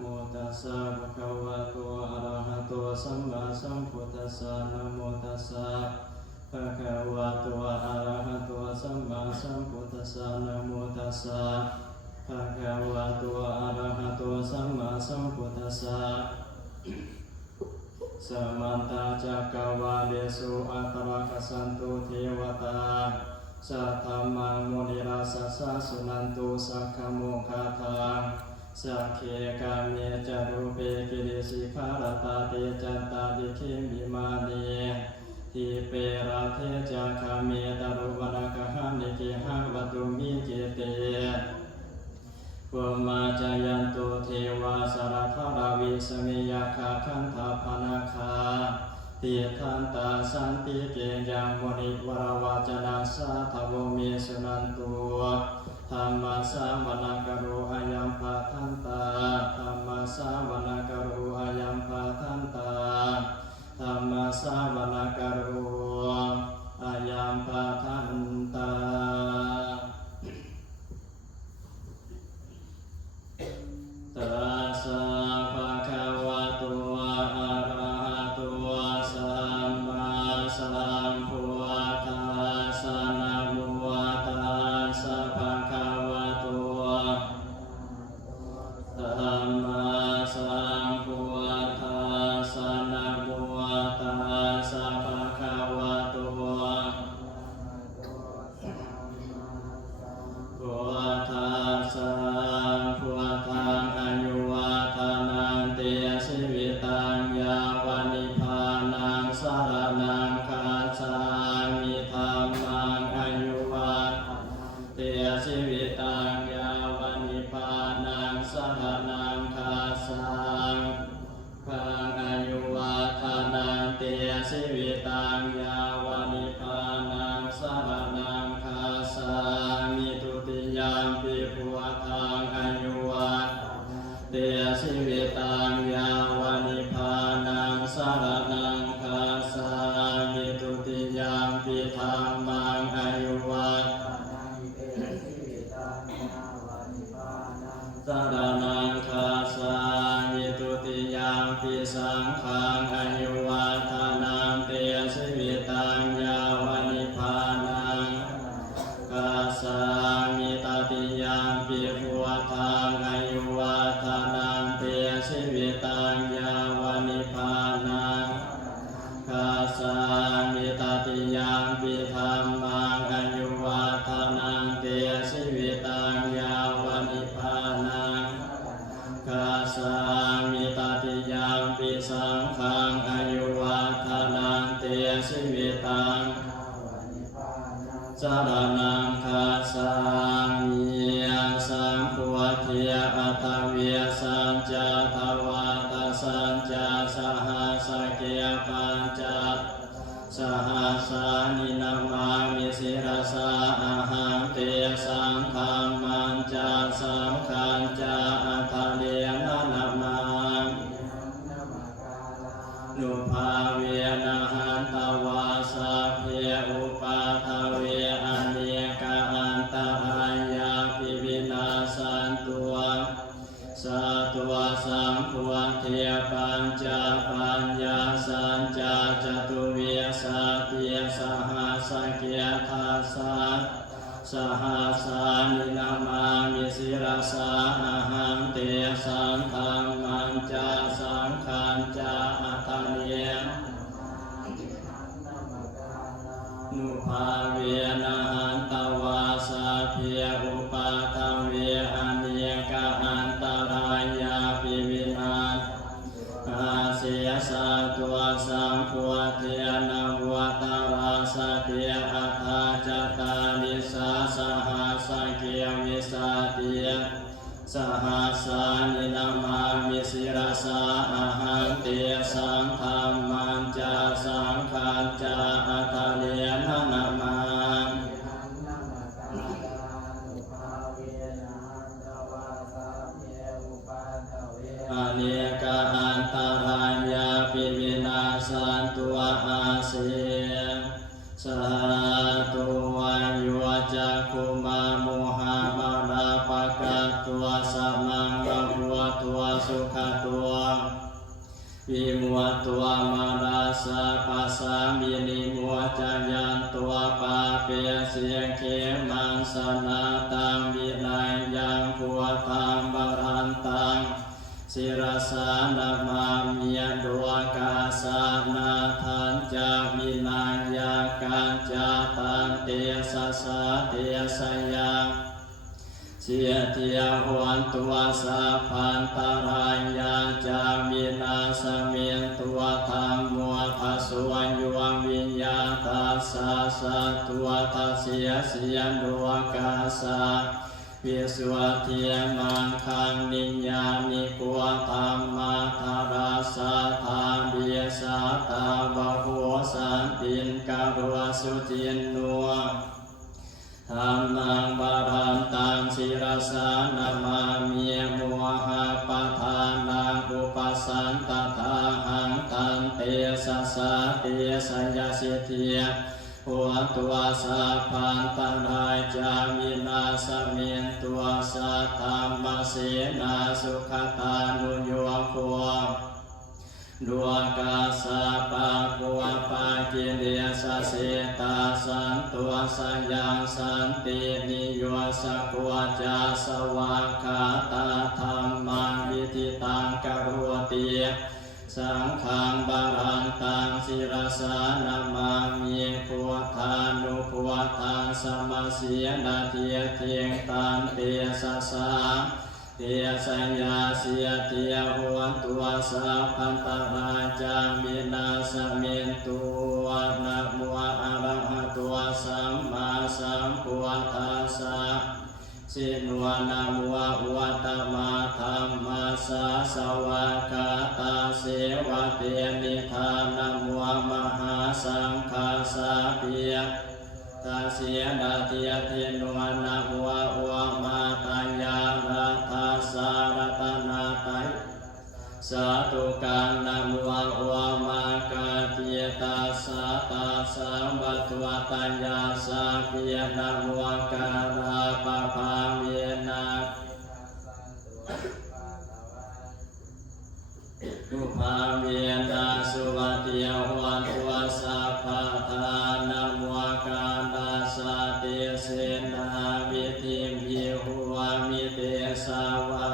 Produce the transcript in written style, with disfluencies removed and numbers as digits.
โมตัสสะภะคะวะโตอะระหะโตสัมมาสัมพุทธัสสะนะโมตัสสะภะคะวะโตอะระหะโตสัมมาสัมพุทธัสสะนะโมตัสสะภะคะวะโตอะระหะโตสัมมาสัมพุทธัสสะสมันตาจักรวาเลสุอัตระกสันตุเทวตาสัทธามังมุนิราสสะสุนันตุสักขโมคาทาสักเคกาเมจารุเปกิริสิขารตาเตจันตาดิขิมิมานีทิเปราเทจักขเมตรุวนาคหันิกิหังวัตุมิเจเตวมาจายันตุเทวาสารทาราวิสมิยาคาคันธาพนาคาติทันตาสันติเกยังมุนิวราวาจนะสาทวเมสุนันตุธรรมสาวนาคารุอายัมปะทันตาธรรมสาวนาคารุอายัมปะทันตาธรรมสาวนาคารุอายัมปะทันตาตัสสะภะคะวะโตอะระหะโตสัมมาสัมพุทธัสสะนะโมตัสสะภะคะวะโตสัมมาสัมพุทธัสสะนะโมตัสสะภะคะวะโตพุทธัสสะพุทธังอนุวัฒนังเตสิวิตังยาวานิพพานังสรณังคัจฉามิธัมมังอนุวัฒเตสิวิตังยาวานิพพานังสรณังคัจฉาพังอนุวัฒนังเตสิวิตังยาวานิพพานังสรณังคัจฉามิทุติยามปิพุทธังอนุวัฒเตสิวิตังยาวานิพพานังสรณังคัจฉามิทุติยามปิธัมมังอนุวัฒสรณังคัจฉามิทุติยามปิสังฆังอนุวัฒนังเตสิวิตังยาวานิพพานังคัจฉามิตติยามปิพุทธังอนุวัฒนังเตสิวิตังยาวานิพพานังคัจฉามิตติยามปิธัมมังอนุวัฒนังเตสิวิตังยาวานิพพานังคัจฉามิตติยามปิสังฆังอนุวัฒนังเตสิวิตังสรณังคัจฉามิสัมพุทเทอัตถเวสัญจทวัตสัญจสหัสเกปัญจสหัสสานินามามิสิรสาอาหังเตสังฆัมมัญจสังฆัญจอัตถเลนะนามังนุภาเวนะหันตวาสัพเพอุปาทเวอเนกอันตรายาภิวินาสันตุสัตตวสัมพุทเทปัญจปัญญาสัญจจตุเวสัพเพสหัสสเกทัสสะสหัสสานินามามิสิรสาอาหังเตสังฆัมมัญจสังฆัญจอัตถเนนุภาเวนะหันตวาสัพเพอุปาทเวอเนกอันตรายาภิวินาอาเสสะตัวสัมพุทเทนะวัตราสเตอัฏฐาจตานิสาสหัสสเกวิสาติสหัสสานินามามิสิรสาอาหังเตสังฆัมมัญจสังฆัญจอัตถเลนะนามังอเนกอันตรายาภิวินาสันตุอาเสสาตุวันโยจักขุมาโมหะมาราปะกะตัวสัมมังกะหัวตัวสุข เสียเขมังสนาตังวิไลยังผัวตังบารันตังศิรสานามามียดวกาสานาทันจาวินัยยาการจาตันเตสะสะเตสะยังเสียเทียหวนตัวสาพันตรายยาจามินาสเมียนตัวธรรมมัวภสวนยวงวิญญาตาสาสะตัวทัสเสียเสียดวกาสาวิสวะเทียมังคังนิญญาณิกัวธรรมาธาราสาธาเบียสาตาบะโหสันตินกะรัวสุจินนัวธรรมังบารันตังศิรสานามามีมัวหะปะทานังอุปสันตถาหังตันเตสะสะเตสัญญาสิทธิยหัวตัวสาพันตรายจามินาสเมียนตัวสัทธรรมเสนาสุขตานุโยโคดวงกาสาปะกัวปะกิเลสเสตาสันตัวสัญญาสันตินิโยสกัวจาสวากขาตาธรรมังวิธิตังกโรติสังฆังบารันตังศิรสานามามีพุทธานุพุทธังสมัสเสียนาเทียเทียงตันเตสะสาเทียสัญญาเสียเทียหัวตัวสาพันตราจามินาสเมนตัวนะโมอะระหะตัวสัมมาสัมพุทธัสสะสิโนนะโมอุตตมะธัมมัสสะสวากาตาเสวะเตนิธานะโมมหาสังฆาสาปิยตาเสียนาเทียเทโนนะโมอุมาตัญญาราธาสารตนาไตสาธุการนะโมอุมากาเทียตาสาตาสัมบัตวตัญญาสาปิยนะโมการาปะภาเวนะทุภาเวนะสุวัติยวันตัวสัพพะทานะโมการาสาเตเสนาวิธิมหิหัวมิเตสาวา